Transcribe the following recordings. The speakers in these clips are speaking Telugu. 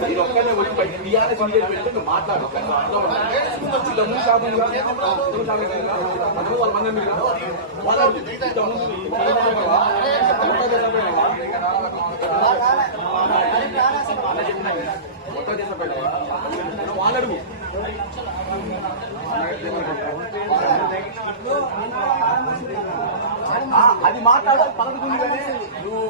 మీరు అది మాట్లాడాలి పలుకుతుంది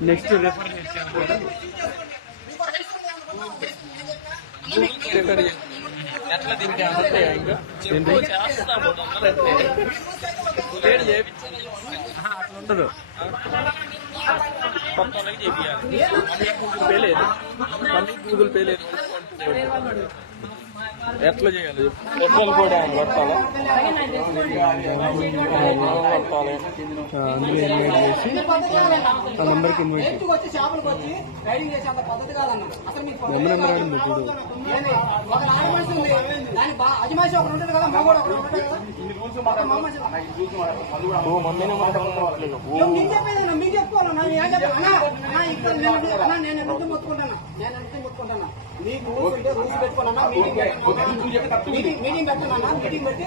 నెక్స్ట్ రెఫర్ ఎట్లా దీనికి ఇంకా చేస్తాము ఉండదు కొత్త వాళ్ళకి మళ్ళీ గూగుల్ పే లేదు మళ్ళీ గూగుల్ పే లేదు ఎట్లా చేయాలి? ఎట్లా కూడా కొట్టాలా కొట్టాలి అందులో ఇన్వైట్ చేసి ఆ నెంబర్కి ఇన్వైట్ చేసి. వచ్చి చేపలకు వచ్చి రైడింగ్ చేసే అంత పద్ధతి కాదన్న అసలు మీకు నెంబర్ నెంబర్ ఓ నేను నేను నేను ఎందుకు మొత్తుకుంటాను? నేను మీటింగ్ మీటింగ్ మీటింగ్ పెట్టాలన్నా మీటింగ్ పెట్టి